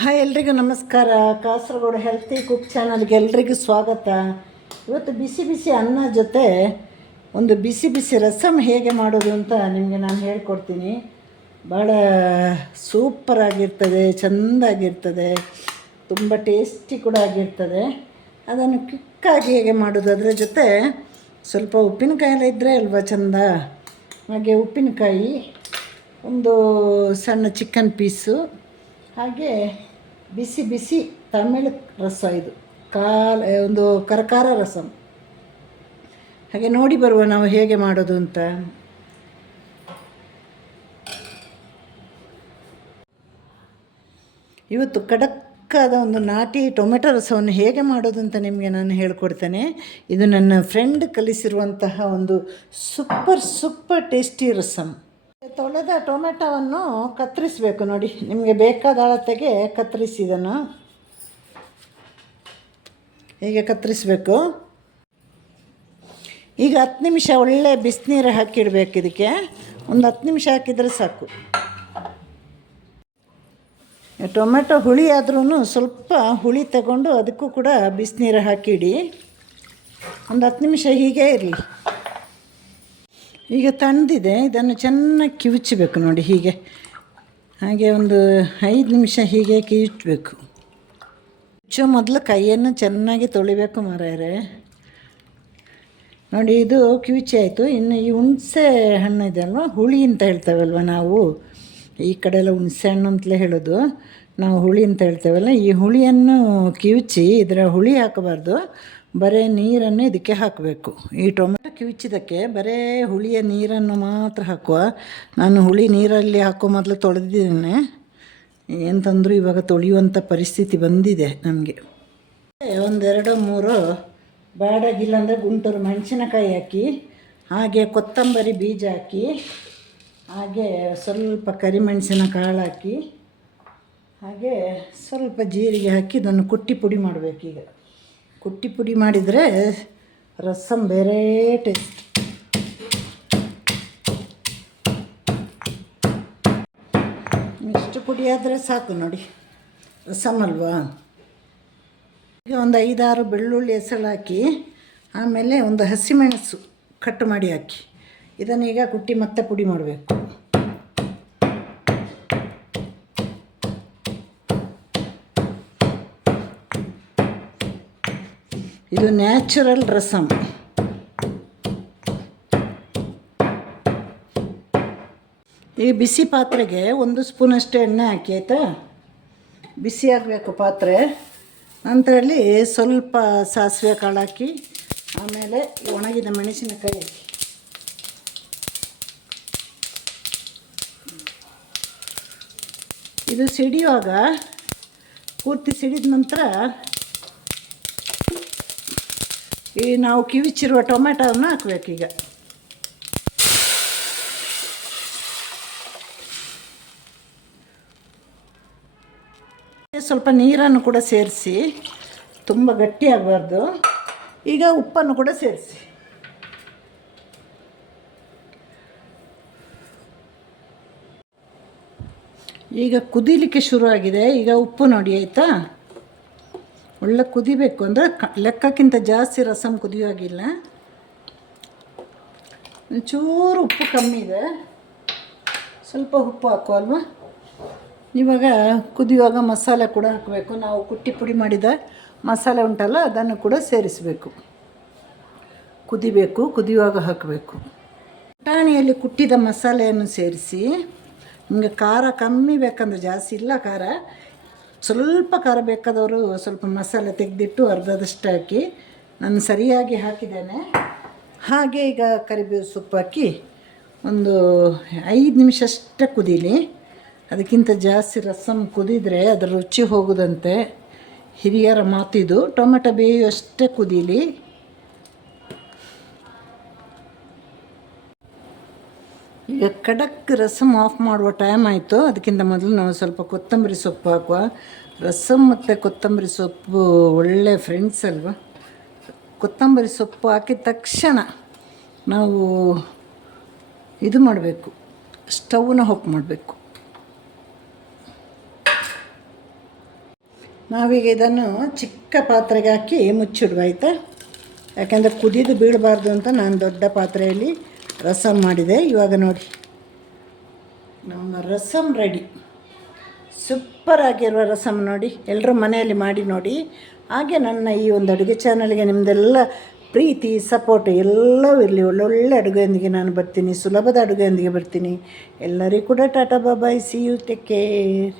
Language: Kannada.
ಹಾಯ್, ಎಲ್ರಿಗೂ ನಮಸ್ಕಾರ. ಕಾಸರಗೋಡು ಹೆಲ್ತಿ ಕುಕ್ ಚಾನಲ್ಗೆ ಎಲ್ರಿಗೂ ಸ್ವಾಗತ. ಇವತ್ತು ಬಿಸಿ ಬಿಸಿ ಅನ್ನ ಜೊತೆ ಒಂದು ಬಿಸಿ ಬಿಸಿ ರಸಮ್ ಹೇಗೆ ಮಾಡೋದು ಅಂತ ನಿಮಗೆ ನಾನು ಹೇಳ್ಕೊಡ್ತೀನಿ. ಭಾಳ ಸೂಪರಾಗಿರ್ತದೆ, ಚೆಂದಾಗಿರ್ತದೆ, ತುಂಬ ಟೇಸ್ಟಿ ಕೂಡ ಆಗಿರ್ತದೆ. ಅದನ್ನು ಕ್ವಿಕ್ಕಾಗಿ ಹೇಗೆ ಮಾಡೋದು, ಅದರ ಜೊತೆ ಸ್ವಲ್ಪ ಉಪ್ಪಿನಕಾಯಿ ಎಲ್ಲ ಇದ್ದರೆ ಅಲ್ವಾ ಚೆಂದ. ಹಾಗೆ ಉಪ್ಪಿನಕಾಯಿ, ಒಂದು ಸಣ್ಣ ಚಿಕನ್ ಪೀಸು, ಹಾಗೆ ಬಿಸಿ ಬಿಸಿ ತಮಿಳು ರಸ, ಇದು ಒಂದು ಕರಕಾರ ರಸಂ. ಹಾಗೆ ನೋಡಿ ಬರುವ ನಾವು ಹೇಗೆ ಮಾಡೋದು ಅಂತ. ಇವತ್ತು ಖಡಕ್ಕಾದ ಒಂದು ನಾಟಿ ಟೊಮೆಟೊ ರಸವನ್ನು ಹೇಗೆ ಮಾಡೋದು ಅಂತ ನಿಮಗೆ ನಾನು ಹೇಳ್ಕೊಡ್ತೇನೆ. ಇದು ನನ್ನ ಫ್ರೆಂಡ್ ಕಲಿಸಿರುವಂತಹ ಒಂದು ಸೂಪರ್ ಟೇಸ್ಟಿ ರಸಂ. ತೊಳೆದ ಟೊಮೆಟೊವನ್ನು ಕತ್ತರಿಸಬೇಕು. ನೋಡಿ, ನಿಮಗೆ ಬೇಕಾದ ಅಳತೆಗೆ ಕತ್ತರಿಸಿ ಇದನ್ನು ಹೀಗೆ ಕತ್ತರಿಸಬೇಕು. ಈಗ 10 ನಿಮಿಷ ಒಳ್ಳೆ ಬಿಸಿನೀರು ಹಾಕಿಡಬೇಕು. ಇದಕ್ಕೆ ಒಂದು 10 ನಿಮಿಷ ಹಾಕಿದರೆ ಸಾಕು. ಟೊಮೆಟೊ ಹುಳಿ ಆದ್ರೂ ಸ್ವಲ್ಪ ಹುಳಿ ತಗೊಂಡು ಅದಕ್ಕೂ ಕೂಡ ಬಿಸಿನೀರು ಹಾಕಿಡಿ. ಒಂದು 10 ನಿಮಿಷ ಹೀಗೆ ಇರಲಿ. ಈಗ ತಣ್ಣದಿದೆ, ಇದನ್ನು ಚೆನ್ನಾಗಿ ಕಿವುಚಬೇಕು. ನೋಡಿ, ಹೀಗೆ ಹಾಗೆ ಒಂದು 5 ನಿಮಿಷ ಹೀಗೆ ಕಿವುಚಬೇಕು. ಮೊದಲು ಕೈಯನ್ನು ಚೆನ್ನಾಗಿ ತೊಳಿಬೇಕು ಮಾರಾಯರೆ. ನೋಡಿ, ಇದು ಕಿವುಚಿ ಆಯಿತು. ಇನ್ನು ಈ ಹುಣಸೆ ಹಣ್ಣು ಇದೆ ಅಲ್ವ, ಹುಳಿ ಅಂತ ಹೇಳ್ತೇವಲ್ವ ನಾವು, ಈ ಕಡೆ ಎಲ್ಲ ಹುಣಸೆ ಹಣ್ಣು ಅಂತಲೇ ಹೇಳೋದು, ನಾವು ಹುಳಿ ಅಂತ ಹೇಳ್ತೇವಲ್ಲ. ಈ ಹುಳಿಯನ್ನು ಕಿವುಚಿ, ಇದರ ಹುಳಿ ಹಾಕಬಾರ್ದು, ಬರೀ ನೀರನ್ನು ಇದಕ್ಕೆ ಹಾಕಬೇಕು. ಈ ಟೊಮೆಟೊ ಕಿವುಚಿದ್ದಕ್ಕೆ ಬರೀ ಹುಳಿಯ ನೀರನ್ನು ಮಾತ್ರ ಹಾಕುವ. ನಾನು ಹುಳಿ ನೀರಲ್ಲಿ ಹಾಕೋ ಮೊದಲು ತೊಳೆದಿದ್ದೇನೆ. ಎಂತಂದರೂ ಇವಾಗ ತೊಳೆಯುವಂಥ ಪರಿಸ್ಥಿತಿ ಬಂದಿದೆ ನಮಗೆ. 1-2-3 ಬ್ಯಾಡಾಗಿಲ್ಲ ಅಂದರೆ ಗುಂಟೂರು ಮೆಣಸಿನಕಾಯಿ ಹಾಕಿ, ಹಾಗೆ ಕೊತ್ತಂಬರಿ ಬೀಜ ಹಾಕಿ, ಹಾಗೆ ಸ್ವಲ್ಪ ಕರಿಮೆಣಸಿನ ಕಾಳು ಹಾಕಿ, ಹಾಗೆ ಸ್ವಲ್ಪ ಜೀರಿಗೆ ಹಾಕಿ ಇದನ್ನು ಕುಟ್ಟಿ ಪುಡಿ ಮಾಡಬೇಕೀಗ. ಕುಟ್ಟಿ ಪುಡಿ ಮಾಡಿದರೆ ರಸಮ್ ಬೇರೆ ಟೇಸ್ಟ್. ಇಷ್ಟು ಪುಡಿ ಆದರೆ ಸಾಕು ನೋಡಿ, ರಸಮ್ ಅಲ್ವಾ. ಈಗ ಒಂದು 5-6 ಬೆಳ್ಳುಳ್ಳಿ ಹೆಸಳು ಹಾಕಿ, ಆಮೇಲೆ ಒಂದು ಹಸಿಮೆಣಸು ಕಟ್ ಮಾಡಿ ಹಾಕಿ, ಇದನ್ನೀಗ ಕುಟ್ಟಿ ಮತ್ತೆ ಪುಡಿ ಮಾಡಬೇಕು. ಇದು ನ್ಯಾಚುರಲ್ ರಸಮ್. ಈ ಬಿಸಿ ಪಾತ್ರೆಗೆ 1 ಸ್ಪೂನಷ್ಟು ಎಣ್ಣೆ ಹಾಕಿ, ಆಯಿತಾ. ಬಿಸಿ ಆಗಬೇಕು ಪಾತ್ರೆ. ನಂತರಲ್ಲಿ ಸ್ವಲ್ಪ ಸಾಸಿವೆ ಕಾಳು ಹಾಕಿ, ಆಮೇಲೆ ಒಣಗಿದ ಮೆಣಸಿನಕಾಯಿ ಹಾಕಿ. ಇದು ಸಿಡಿಯುವಾಗ ಪೂರ್ತಿ ಸಿಡಿದ ನಂತರ ಈ ನಾವು ಕಿವಿಚಿರುವ ಟೊಮೆಟೊವನ್ನು ಹಾಕಬೇಕೀಗ. ಸ್ವಲ್ಪ ನೀರನ್ನು ಕೂಡ ಸೇರಿಸಿ, ತುಂಬ ಗಟ್ಟಿ ಆಗಬಾರ್ದು. ಈಗ ಉಪ್ಪನ್ನು ಕೂಡ ಸೇರಿಸಿ. ಈಗ ಕುದೀಲಿಕ್ಕೆ ಶುರುವಾಗಿದೆ. ಈಗ ಉಪ್ಪು ನೋಡಿ, ಆಯಿತಾ. ಒಳ್ಳೆ ಕುದಿಬೇಕು, ಅಂದರೆ ಲೆಕ್ಕಕ್ಕಿಂತ ಜಾಸ್ತಿ ರಸಮ್ ಕುದಿಯೋಗಿಲ್ಲ. ಒಂಚೂರು ಉಪ್ಪು ಕಮ್ಮಿ ಇದೆ, ಸ್ವಲ್ಪ ಉಪ್ಪು ಹಾಕುವಲ್ವ. ಇವಾಗ ಕುದಿಯುವಾಗ ಮಸಾಲೆ ಕೂಡ ಹಾಕಬೇಕು. ನಾವು ಕುಟ್ಟಿ ಪುಡಿ ಮಾಡಿದ ಮಸಾಲೆ ಉಂಟಲ್ಲ, ಅದನ್ನು ಕೂಡ ಸೇರಿಸಬೇಕು. ಕುದಿಬೇಕು, ಕುದಿಯುವಾಗ ಹಾಕಬೇಕು. ಪುಟಾಣಿಯಲ್ಲಿ ಕುಟ್ಟಿದ ಮಸಾಲೆಯನ್ನು ಸೇರಿಸಿ, ನಿಮಗೆ ಖಾರ ಕಮ್ಮಿ ಬೇಕಂದ್ರೆ, ಜಾಸ್ತಿ ಇಲ್ಲ ಖಾರ, ಸ್ವಲ್ಪ ಖಾರ ಬೇಕಾದವರು ಸ್ವಲ್ಪ ಮಸಾಲೆ ತೆಗೆದಿಟ್ಟು ಅರ್ಧದಷ್ಟು ಹಾಕಿ. ನಾನು ಸರಿಯಾಗಿ ಹಾಕಿದ್ದೇನೆ. ಹಾಗೆ ಈಗ ಕರಿಬೇವು ಸೊಪ್ಪು ಹಾಕಿ ಒಂದು 5 ನಿಮಿಷ ಅಷ್ಟೇ ಕುದೀಲಿ. ಅದಕ್ಕಿಂತ ಜಾಸ್ತಿ ರಸಮ್ ಕುದಿದರೆ ಅದರ ರುಚಿ ಹೋಗುದಂತೆ, ಹಿರಿಯರ ಮಾತಿದು. ಟೊಮೆಟೊ ಬೇಯುವಷ್ಟೇ ಕುದೀಲಿ. ಈಗ ಖಡಕ್ ರಸಮ್ ಆಫ್ ಮಾಡುವ ಟೈಮ್ ಆಯಿತು. ಅದಕ್ಕಿಂತ ಮೊದಲು ನಾವು ಸ್ವಲ್ಪ ಕೊತ್ತಂಬರಿ ಸೊಪ್ಪು ಹಾಕುವ. ರಸಮ್ ಮತ್ತು ಕೊತ್ತಂಬರಿ ಸೊಪ್ಪು ಒಳ್ಳೆ ಫ್ರೆಂಡ್ಸ್ ಅಲ್ವಾ. ಕೊತ್ತಂಬರಿ ಸೊಪ್ಪು ಹಾಕಿದ ತಕ್ಷಣ ನಾವು ಇದು ಮಾಡಬೇಕು, ಸ್ಟವ್ನ ಆಫ್ ಮಾಡಬೇಕು. ನಾವೀಗ ಇದನ್ನು ಚಿಕ್ಕ ಪಾತ್ರೆಗೆ ಹಾಕಿ ಮುಚ್ಚಿಡುವ ಆಯಿತಾ. ಯಾಕೆಂದರೆ ಕುದಿದು ಬೀಳಬಾರ್ದು ಅಂತ ನಾನು ದೊಡ್ಡ ಪಾತ್ರೆಯಲ್ಲಿ ರಸಮ್ ಮಾಡಿದೆ. ಇವಾಗ ನೋಡಿ ನಮ್ಮ ರಸಮ್ ರೆಡಿ. ಸೂಪರ್ ಆಗಿರುವ ರಸಮ್ ನೋಡಿ, ಎಲ್ಲರೂ ಮನೆಯಲ್ಲಿ ಮಾಡಿ ನೋಡಿ. ಹಾಗೆ ನನ್ನ ಈ ಒಂದು ಅಡುಗೆ ಚಾನಲ್ಗೆ ನಿಮ್ಮದೆಲ್ಲ ಪ್ರೀತಿ ಸಪೋರ್ಟ್ ಎಲ್ಲವೂ ಇರಲಿ. ಒಳ್ಳೊಳ್ಳೆ ಅಡುಗೆಯೊಂದಿಗೆ ನಾನು ಬರ್ತೀನಿ, ಸುಲಭದ ಅಡುಗೆಯೊಂದಿಗೆ ಬರ್ತೀನಿ. ಎಲ್ಲರಿಗೂ ಕೂಡ ಟಾಟಾ ಬಾಯ್, ಸಿ ಯು, ಟೇಕ್ ಕೇರ್.